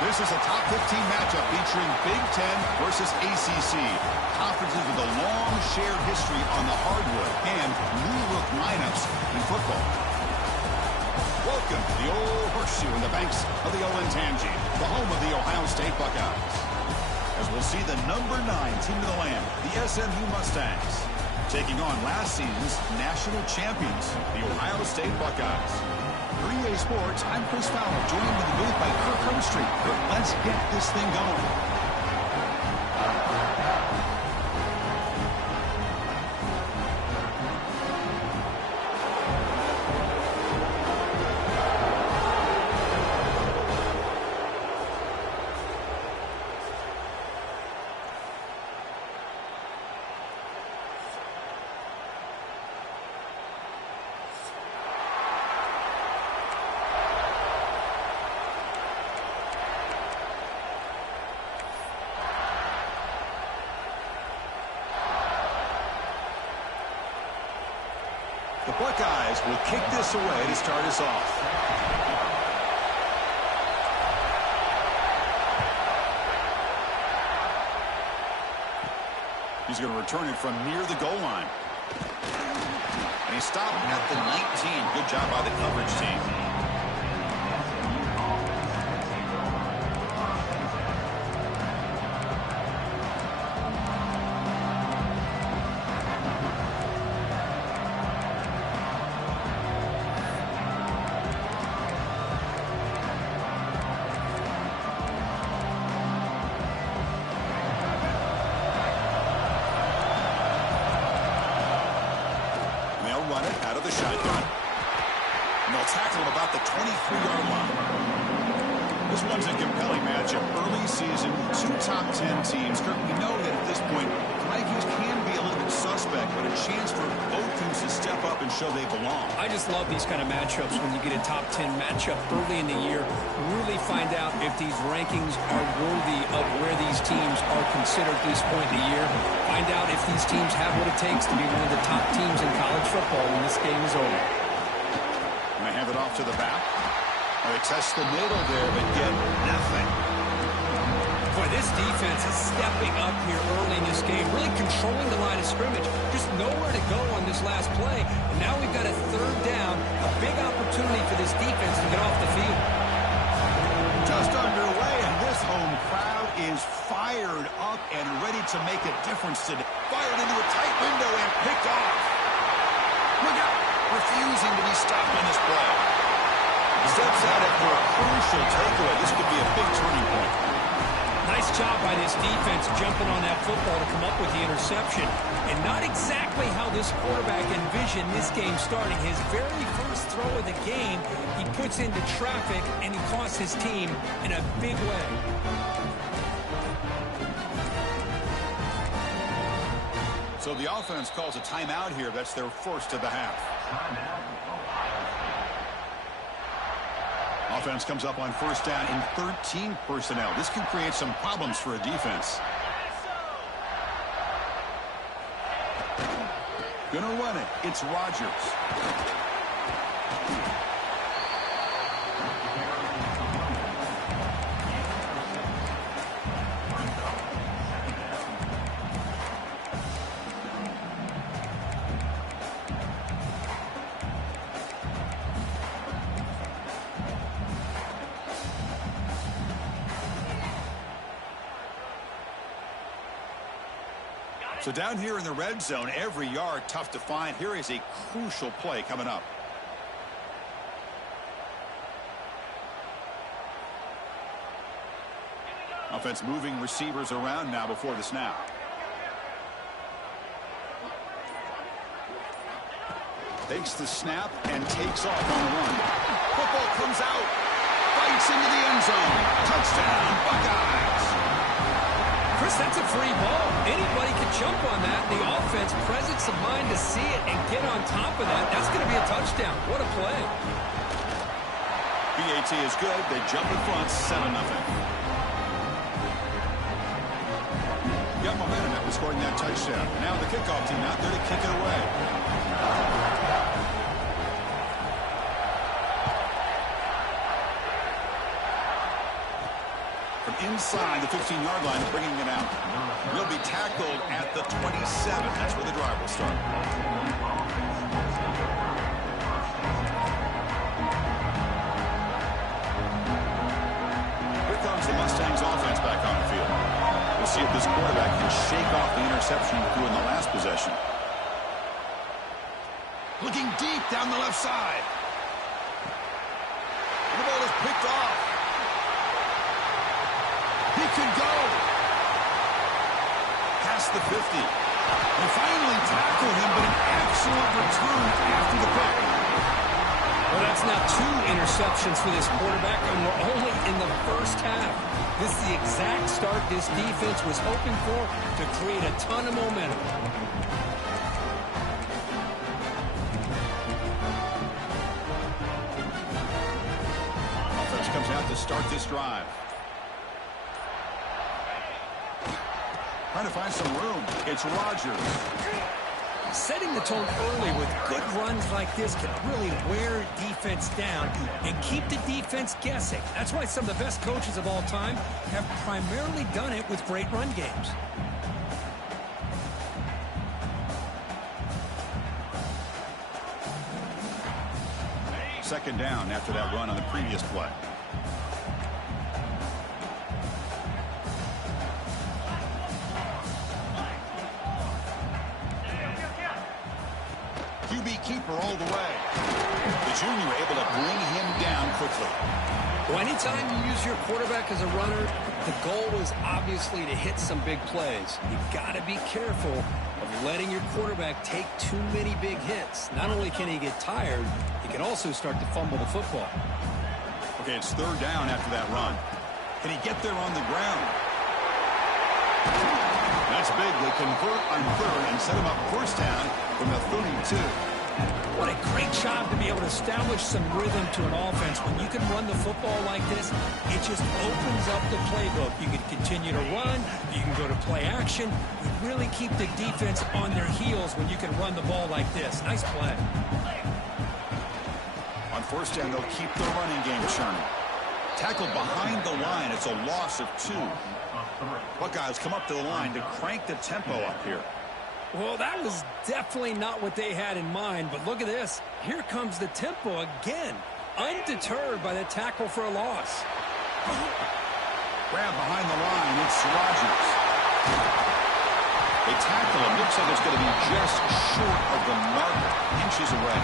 This is a top 15 matchup featuring Big Ten versus ACC. Conferences with a long shared history on the hardwood and new look lineups in football. Welcome to the old horseshoe in the banks of the Olentangy, the home of the Ohio State Buckeyes. As we'll see the number 9 team of the land, the SMU Mustangs, taking on last season's national champions, the Ohio State Buckeyes. For EA Sports, I'm Chris Fowler, joined in the booth by Kirk Hermstreet. Kirk, let's get this thing going. The Buckeyes will kick this away to start us off. He's going to return it from near the goal line. And he stopped at the 19. Good job by the coverage team. Run it out of the shotgun. And they'll tackle him about the 23-yard line. This one's a compelling matchup. Early season, 2 top 10 teams. Kirk, we know that at this point, Vikings can be a little bit suspect, but a chance for both teams to step up and show they belong. I just love these kind of matchups when you get a top 10 matchup early in the year. Really find out if these rankings are worthy of where these teams are considered at this point in the year. Find out if these teams have what it takes to be one of the top teams in college football when this game is over. And they hand it off to the back. They test the middle there, but get nothing. Boy, this defense is stepping up here early in this game, really controlling the line of scrimmage. Just nowhere to go on this last play. And now we've got a 3rd down, a big opportunity for this defense to get off the field. Just underway, and this home crowd is fired up and ready to make a difference today. Fired into a tight window and picked off. Look out, refusing to be stopped on this play. Steps out after a crucial takeaway. This could be a big turning point. Nice job by this defense jumping on that football to come up with the interception. And not exactly how this quarterback envisioned this game starting. His very first throw of the game, he puts into traffic, and he costs his team in a big way. So the offense calls a timeout here. That's their first of the half. Offense comes up on 1st down in 13 personnel. This can create some problems for a defense. Gonna run it. It's Rodgers. So down here in the red zone, every yard tough to find. Here is a crucial play coming up. Offense moving receivers around now before the snap. Takes the snap and takes off on the run. Football comes out. Fights into the end zone. Touchdown, Buckeyes. Chris, that's a free ball. Anybody can jump on that. The offense, presence of mind to see it and get on top of that. That's going to be a touchdown. What a play. BAT is good. They jump in front, 7-0. Got momentum after scoring that touchdown. Now the kickoff team out there to kick it away. From inside the 15-yard line, bringing it out. He'll be tackled at the 27. That's where the drive will start. Here comes the Mustangs offense back on the field. We'll see if this quarterback can shake off the interception he threw in the last possession. Looking deep down the left side. And the ball is picked off. He could go. Past the 50. They finally tackled him, but an excellent return after the pick. Well, that's now 2 interceptions for this quarterback, and we're only in the first half. This is the exact start this defense was hoping for to create a ton of momentum. Offense comes out to start this drive. Trying to find some room. It's Rodgers. Setting the tone early with good runs like this can really wear defense down and keep the defense guessing. That's why some of the best coaches of all time have primarily done it with great run games. Second down after that run on the previous play. QB keeper all the way. The junior able to bring him down quickly. Well, anytime you use your quarterback as a runner, the goal is obviously to hit some big plays. You've got to be careful of letting your quarterback take too many big hits. Not only can he get tired, he can also start to fumble the football. Okay, it's third down after that run. Can he get there on the ground? That's big. They convert on third and set him up first down from the 32. What a great job to be able to establish some rhythm to an offense. When you can run the football like this, it just opens up the playbook. You can continue to run. You can go to play action. You really keep the defense on their heels when you can run the ball like this. Nice play. On first down, they'll keep the running game churning. Tackled behind the line. It's a loss of 2. Buckeyes come up to the line to crank the tempo up here. Well, that was definitely not what they had in mind, but look at this. Here comes the tempo again, undeterred by the tackle for a loss. Grab behind the line, it's Rodgers. They tackle him. Looks like it's going to be just short of the mark, inches away.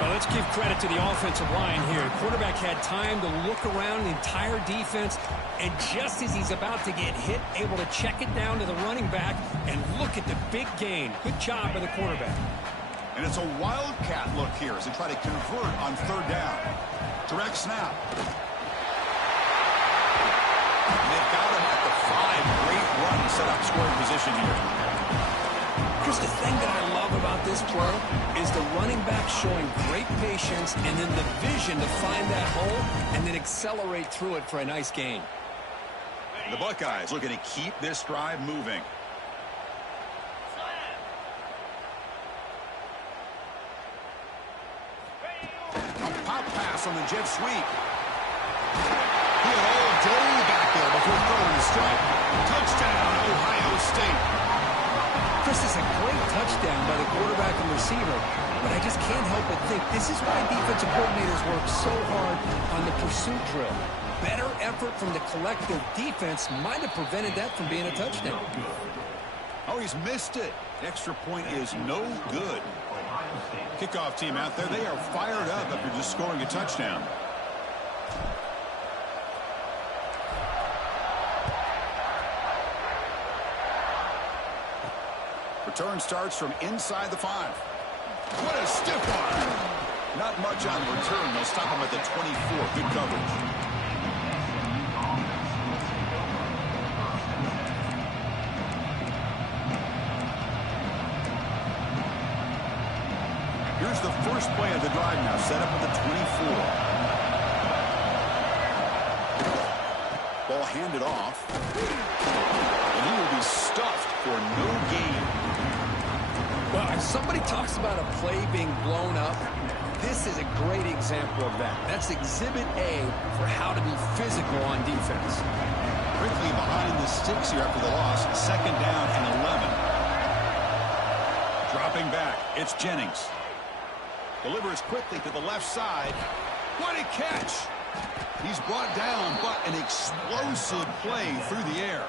Well, let's give credit to the offensive line here. Quarterback had time to look around the entire defense, and just as he's about to get hit, able to check it down to the running back, and look at the big gain. Good job by the quarterback. And it's a wildcat look here as they try to convert on third down. Direct snap. And they've got him at the 5. Great run to set up scoring position here. Chris, the thing that I love about this play is the running back showing great patience and then the vision to find that hole and then accelerate through it for a nice gain. The Buckeyes looking to keep this drive moving. A pop pass on the jet sweep. He had all day back there before throwing the strike. Touchdown, Ohio State. Chris, is a great touchdown by the quarterback and receiver, but I just can't help but think this is why defensive coordinators work so hard on the pursuit drill. Better effort from the collective defense might have prevented that from being a touchdown. Oh, he's missed it. Extra point is no good. Kickoff team out there, they are fired up after just scoring a touchdown. Return starts from inside the 5. What a stiff arm. Not much on the return. They'll stop him at the 24. Good coverage. Here's the first play of the drive now, set up at the 24. Ball handed off. And he will be stuffed for no gain. Well, if somebody talks about a play being blown up, this is a great example of that. That's exhibit A for how to be physical on defense. Quickly behind the sticks here after the loss. Second down and 11. Dropping back, it's Jennings. Delivers quickly to the left side. What a catch! He's brought down, but an explosive play through the air.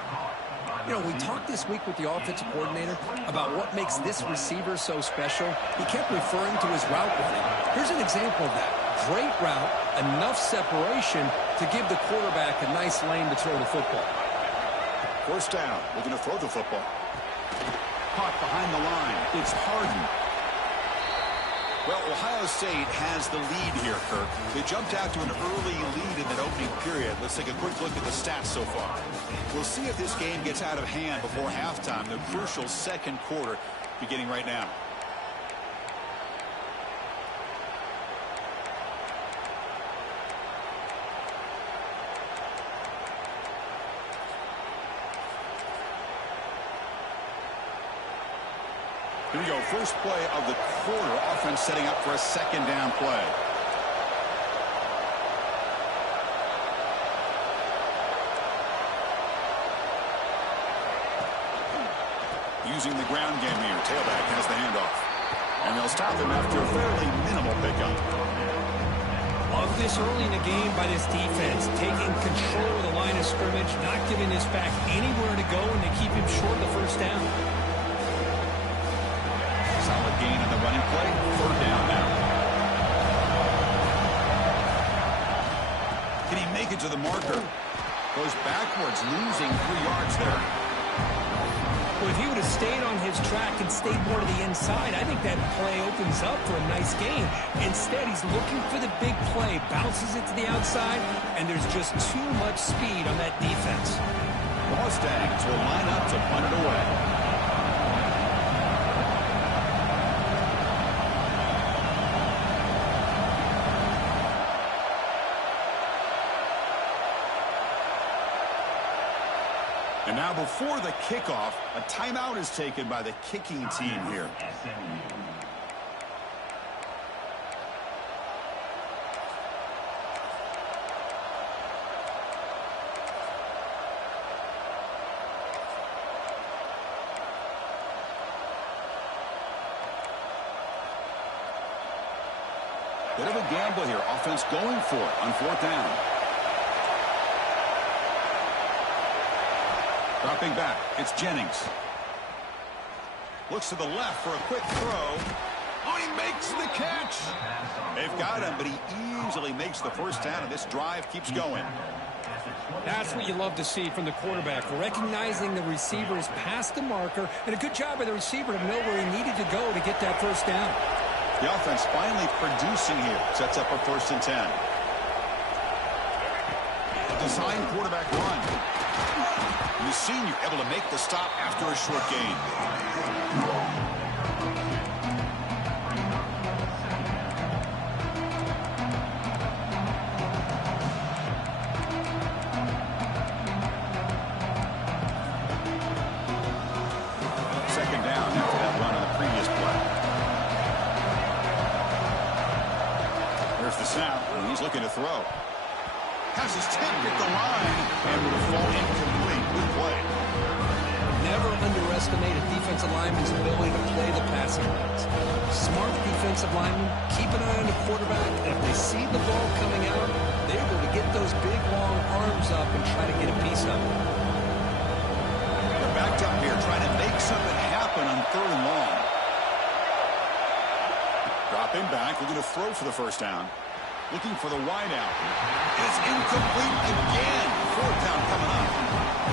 You know, we talked this week with the offensive coordinator about what makes this receiver so special. He kept referring to his route running. Here's an example of that. Great route, enough separation to give the quarterback a nice lane to throw the football. First down, looking to throw the football. Caught behind the line. It's Harden. Well, Ohio State has the lead here, Kirk. They jumped out to an early lead in that opening period. Let's take a quick look at the stats so far. We'll see if this game gets out of hand before halftime, the crucial second quarter beginning right now. Here we go, first play of the quarter. Offense setting up for a second down play. Using the ground game here. Tailback has the handoff. And they'll stop him after a fairly minimal pickup. Love this early in the game by this defense. Taking control of the line of scrimmage, not giving this back anywhere to go, and to keep him short of the first down. Solid gain on the running play. Third down now. Can he make it to the marker? Goes backwards, losing 3 yards there. Well, if he would have stayed on his track and stayed more to the inside, I think that play opens up for a nice gain. Instead, he's looking for the big play, bounces it to the outside, and there's just too much speed on that defense. The Mustangs will line up to punt it away. And now before the kickoff, a timeout is taken by the kicking team here. Bit of a gamble here. Offense going for it on fourth down. Dropping back, it's Jennings. Looks to the left for a quick throw. Oh, he makes the catch. They've got him, but he easily makes the first down, and this drive keeps going. That's what you love to see from the quarterback, recognizing the receiver is past the marker, and a good job by the receiver to know where he needed to go to get that first down. The offense finally producing here. Sets up a 1st and 10. A design quarterback run. The senior able to make the stop after a short gain. Second down after that run on the previous play. There's the snap, and he's looking to throw. Has his tipped at the line, and will fall incomplete. Good play. Never underestimate a defensive lineman's ability to play the passing lanes. Smart defensive linemen keep an eye on the quarterback, and if they see the ball coming out, they're able to get those big, long arms up and try to get a piece of it. They're backed up here, trying to make something Been back, looking to throw for the first down. Looking for the wide out. It's incomplete again. Fourth down coming up.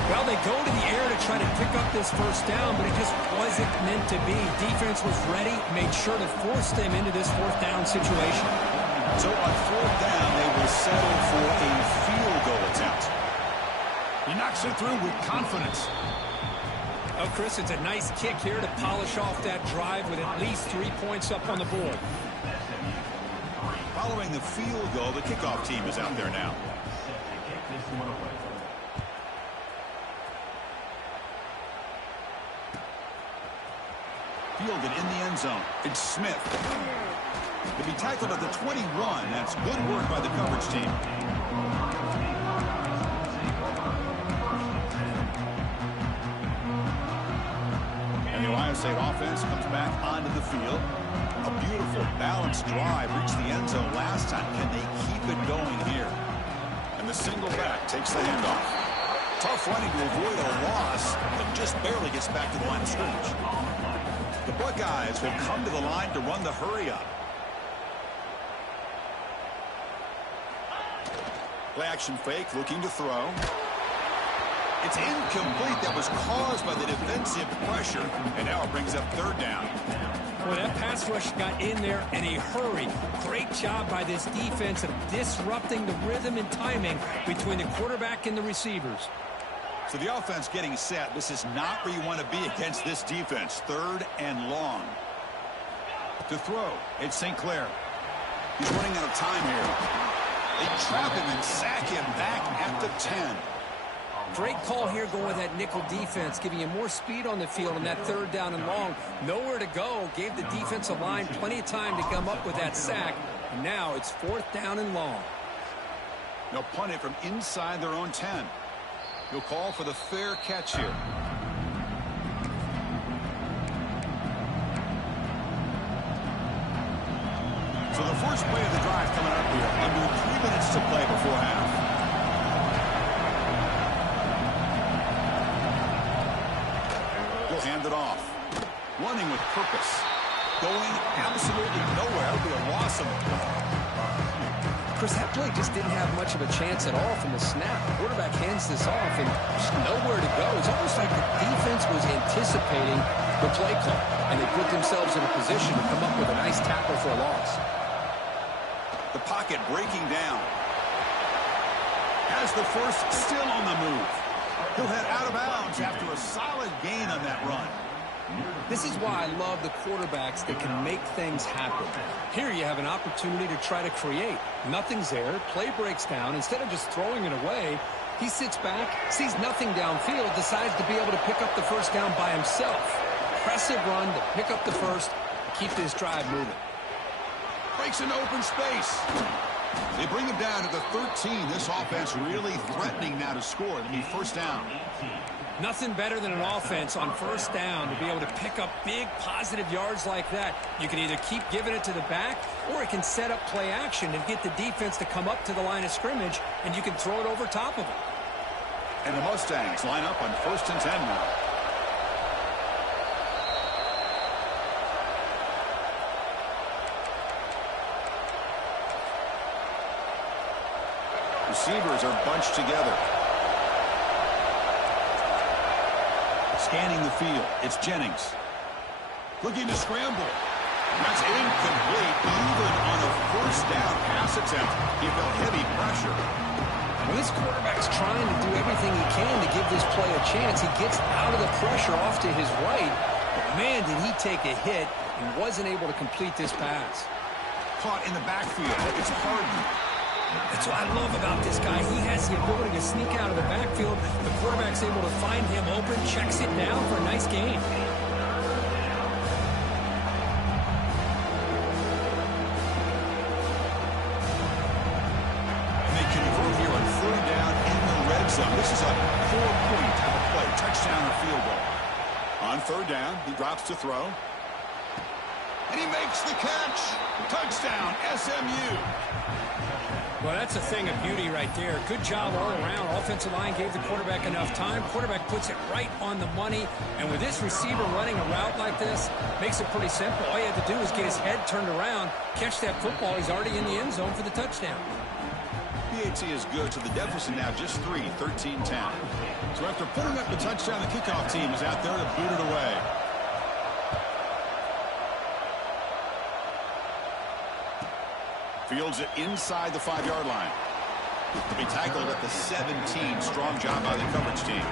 Well, they go to the air to try to pick up this first down, but it just wasn't meant to be. Defense was ready, made sure to force them into this fourth down situation. So on fourth down, they will settle for a field goal attempt. He knocks it through with confidence. Oh, Chris, it's a nice kick here to polish off that drive with at least 3 points up on the board. Following the field goal, the kickoff team is out there now. Fielded in the end zone. It's Smith. To be tackled at the 21. That's good work by the coverage team. And the Ohio State offense comes back onto the field. A beautiful, balanced drive reached the end zone last time. Can they keep it going here? And the single back takes the handoff. Tough running to avoid a loss, but just barely gets back to the line of scrimmage. The Buckeyes will come to the line to run the hurry-up. Play action fake, looking to throw. It's incomplete. That was caused by the defensive pressure, and now it brings up third down. Well, that pass rush got in there in a hurry. Great job by this defense of disrupting the rhythm and timing between the quarterback and the receivers. So the offense getting set. This is not where you want to be against this defense. Third and long. To throw, it's St. Clair. He's running out of time here. They trap him and sack him back at the 10. Great call here going with that nickel defense, giving you more speed on the field on that third down and long. Nowhere to go. Gave the defensive line plenty of time to come up with that sack. And now it's fourth down and long. They'll punt it from inside their own 10. He'll call for the fair catch here. So the first play of the drive coming up here. Under 3 minutes to play before half. He'll hand it off. Running with purpose. Going absolutely nowhere. It'll be a loss of it. Chris, that play just didn't have much of a chance at all from the snap. The quarterback hands this off and just nowhere to go. It's almost like the defense was anticipating the play call, and they put themselves in a position to come up with a nice tackle for a loss. The pocket breaking down. Has the first still on the move. He'll head out of bounds after a solid gain on that run. This is why I love the quarterbacks that can make things happen. Here you have an opportunity to try to create. Nothing's there. Play breaks down. Instead of just throwing it away, he sits back, sees nothing downfield, decides to be able to pick up the first down by himself. Impressive run to pick up the first, keep this drive moving. Breaks into open space. They bring him down to the 13. This offense really threatening now to score. It'll be first down. Nothing better than an offense on first down to be able to pick up big positive yards like that. You can either keep giving it to the back, or it can set up play action and get the defense to come up to the line of scrimmage, and you can throw it over top of them. And the Mustangs line up on first and 10 now. Receivers are bunched together. Scanning the field, it's Jennings. Looking to scramble. That's incomplete. Even on a first down pass attempt, he felt heavy pressure. When this quarterback's trying to do everything he can to give this play a chance, he gets out of the pressure off to his right. But man, did he take a hit and wasn't able to complete this pass. Caught in the backfield. It's Harden. That's what I love about this guy. He has the ability to sneak out of the backfield. The quarterback's able to find him open, checks it down for a nice gain. And they convert here on third down in the red zone. This is a 4-point type of play. Touchdown or field goal. On third down, he drops to throw. And he makes the catch. Touchdown, SMU. Well, that's a thing of beauty right there. Good job all around. Offensive line gave the quarterback enough time. Quarterback puts it right on the money. And with this receiver running a route like this, makes it pretty simple. All you have to do is get his head turned around, catch that football. He's already in the end zone for the touchdown. PAT is good, so the deficit now just 3, 13-10. So after putting up the touchdown, the kickoff team is out there to boot it away. Fields it inside the 5-yard line. To be tackled at the 17. Strong job by the coverage team.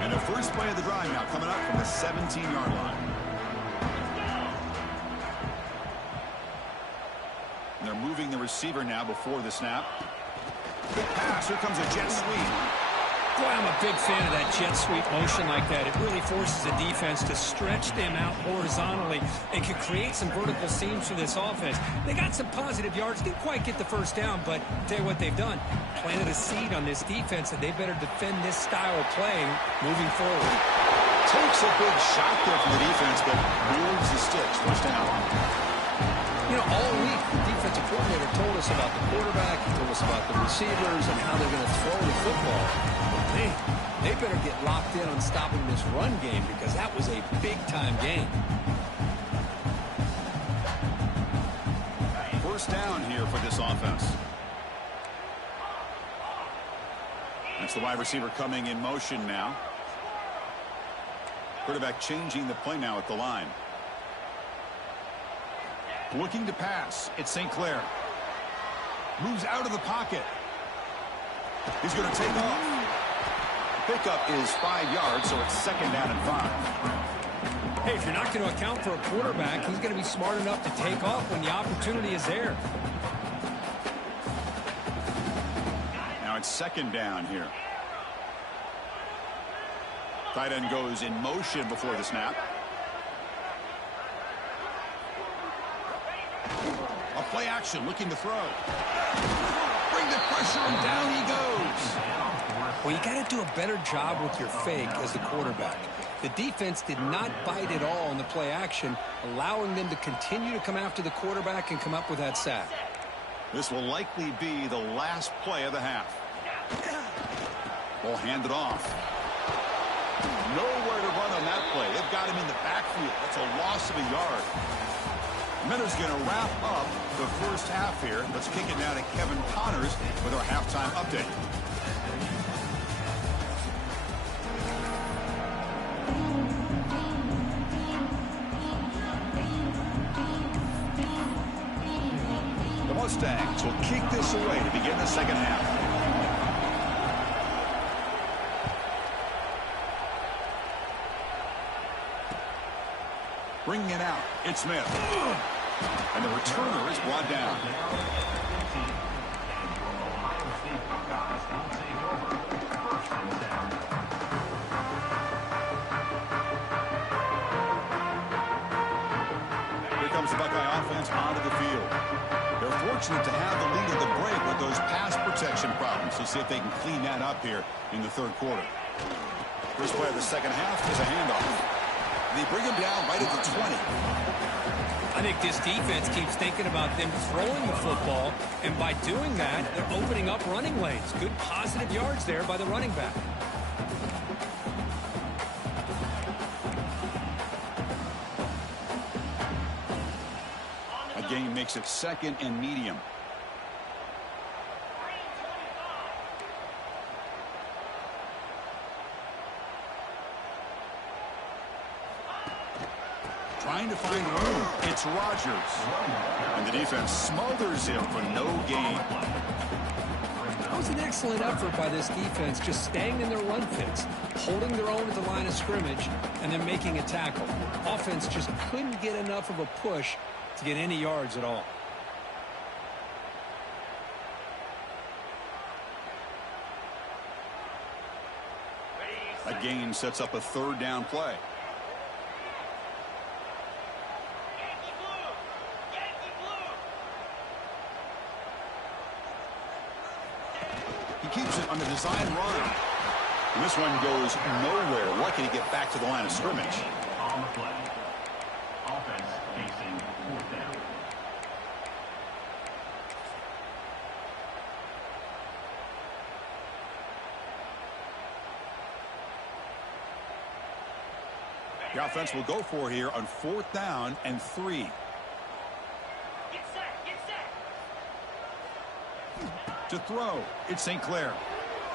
And the first play of the drive now coming up from the 17-yard line. And they're moving the receiver now before the snap. Good pass. Here comes a jet sweep. Boy, I'm a big fan of that jet sweep motion like that. It really forces the defense to stretch them out horizontally and can create some vertical seams for this offense. They got some positive yards. Didn't quite get the first down, but I'll tell you what they've done. Planted a seed on this defense that they better defend this style of play moving forward. Takes a big shot there from the defense, but moves the sticks. First down. You know, all week, the defensive coordinator told us about the quarterback, he told us about the receivers and how they're going to throw the football. They better get locked in on stopping this run game because that was a big-time game. First down here for this offense. That's the wide receiver coming in motion now. Quarterback changing the play now at the line. Looking to pass. It's St. Clair. Moves out of the pocket. He's going to take off. Pickup is 5 yards, so it's second down and 5. Hey, if you're not going to account for a quarterback, he's going to be smart enough to take off when the opportunity is there. Now it's second down here. Tight end goes in motion before the snap. A play action, looking to throw. Bring the pressure, and down he goes. Well, you got to do a better job with your fake as the quarterback. The defense did not bite at all in the play action, allowing them to continue to come after the quarterback and come up with that sack. This will likely be the last play of the half. Ball handed off. Nowhere to run on that play. They've got him in the backfield. That's a loss of a yard. Miller's going to wrap up the first half here. Let's kick it now to Kevin Connors with our halftime update. The Mustangs will kick this away to begin the second half. Bringing it out, it's Smith. And the returner is brought down. Here comes the Buckeye offense onto the field. They're fortunate to have the lead of the break with those pass protection problems. Let's see if they can clean that up here in the third quarter. First play of the second half is a handoff. They bring him down right at the 20. I think this defense keeps thinking about them throwing the football, and by doing that, they're opening up running lanes. Good positive yards there by the running back. A gain makes it second and medium. Trying to find room. It's Rodgers. And the defense smothers him for no gain. That was an excellent effort by this defense, just staying in their run fits, holding their own at the line of scrimmage, and then making a tackle. Offense just couldn't get enough of a push to get any yards at all. A gain sets up a third down play. He keeps it on the design run. And this one goes nowhere. Lucky to get back to the line of scrimmage. The offense will go for here on 4th down and 3. Get set. To throw, it's St. Clair.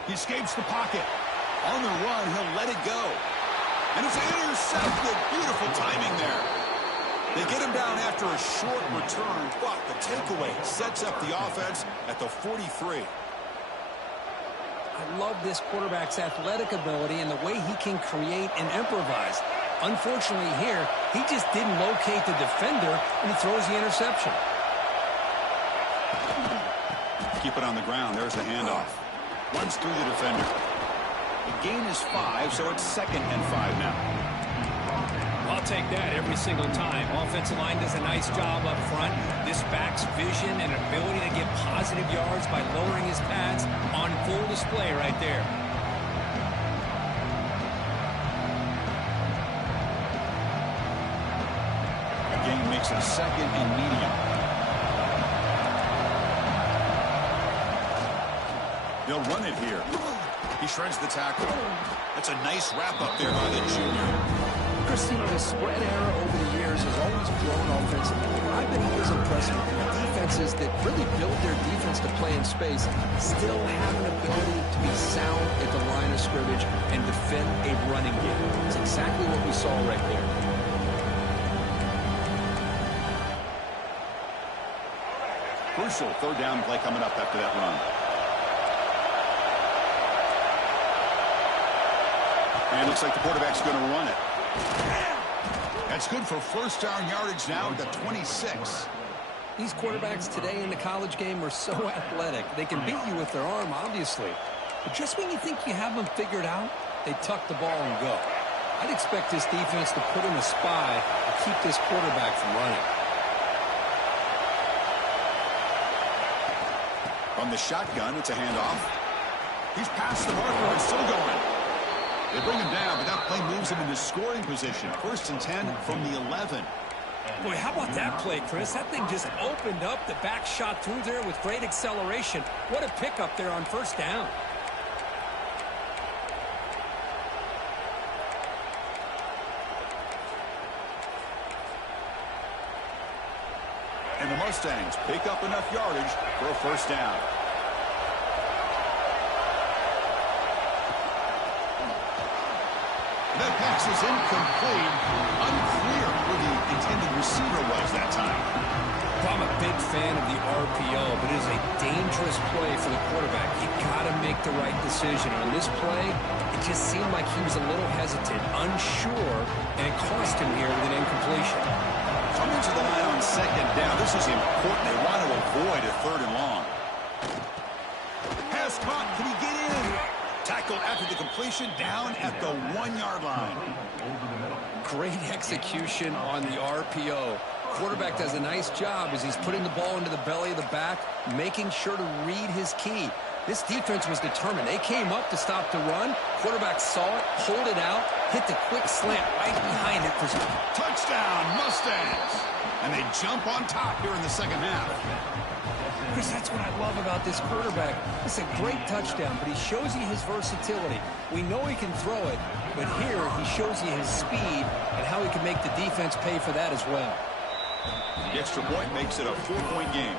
He escapes the pocket. On the run, he'll let it go. And it's intercepted. Beautiful timing there. They get him down after a short return, but the takeaway sets up the offense at the 43. I love this quarterback's athletic ability and the way he can create and improvise. Unfortunately here, he just didn't locate the defender, and he throws the interception. Keep it on the ground. There's the handoff. Runs through the defender. The gain is 5, so it's 2nd and 5 now. I'll take that every single time. Offensive line does a nice job up front. This back's vision and ability to get positive yards by lowering his pads on full display right there. The gain makes it 2nd and medium. They'll run it here. He shreds the tackle. That's a nice wrap-up there by the junior. Chris, the spread era over the years has always grown offensively. What I've been always impressed with defenses that really build their defense to play in space still have an ability to be sound at the line of scrimmage and defend a running game. It's exactly what we saw right there. Crucial 3rd down play coming up after that run. And it looks like the quarterback's going to run it. That's good for 1st down yardage now at the 26. These quarterbacks today in the college game are so athletic. They can beat you with their arm, obviously. But just when you think you have them figured out, they tuck the ball and go. I'd expect this defense to put in a spy to keep this quarterback from running. From the shotgun, it's a handoff. He's past the marker and still going. They bring him down, but that play moves him into scoring position. 1st and 10 from the 11. Boy, how about that play, Chris? That thing just opened up. The back shot through there with great acceleration. What a pickup there on 1st down. And the Mustangs pick up enough yardage for a 1st down. That pass is incomplete. Unclear who the intended receiver was that time. Well, I'm a big fan of the RPO, but it is a dangerous play for the quarterback. You got to make the right decision. On this play, it just seemed like he was a little hesitant, unsure, and it cost him here with an incompletion. Coming to the line on 2nd down. This is important. They want to avoid a 3rd and long. Pass caught. Can he get in? Tackled after the completion, down at the 1-yard line. Great execution on the RPO. Quarterback does a nice job as he's putting the ball into the belly of the back, making sure to read his key. This defense was determined. They came up to stop the run. Quarterback saw it, pulled it out, hit the quick slant right behind it for some. Touchdown, Mustangs! And they jump on top here in the 2nd half. Chris, that's what I love about this quarterback. It's a great touchdown, but he shows you his versatility. We know he can throw it, but here he shows you his speed and how he can make the defense pay for that as well. The extra point makes it a 4-point game.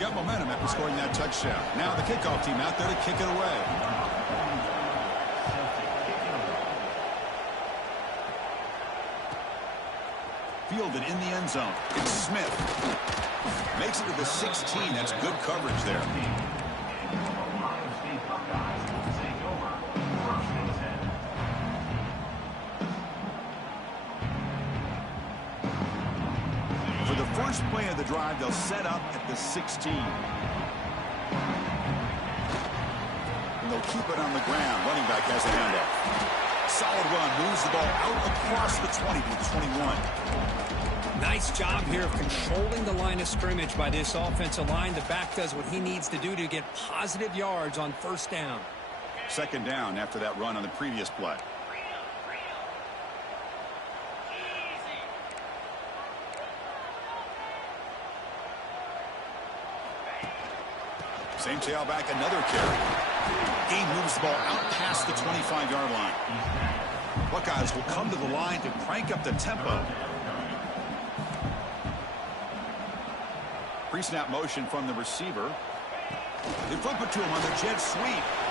Got momentum after scoring that touchdown. Now the kickoff team out there to kick it away. Fielded in the end zone. It's Smith. Makes it to the 16. That's good coverage there. For the first play of the drive, they'll set up at the 16. And they'll keep it on the ground. Running back has a handoff. Solid run. Moves the ball out across the 20 to the 21. Nice job here of controlling the line of scrimmage by this offensive line. The back does what he needs to do to get positive yards on 1st down. 2nd down after that run on the previous play. Same tailback, another carry. He moves the ball out past the 25-yard line. Buckeyes will come to the line to crank up the tempo. Pre-snap motion from the receiver. They flip it to him on the jet sweep.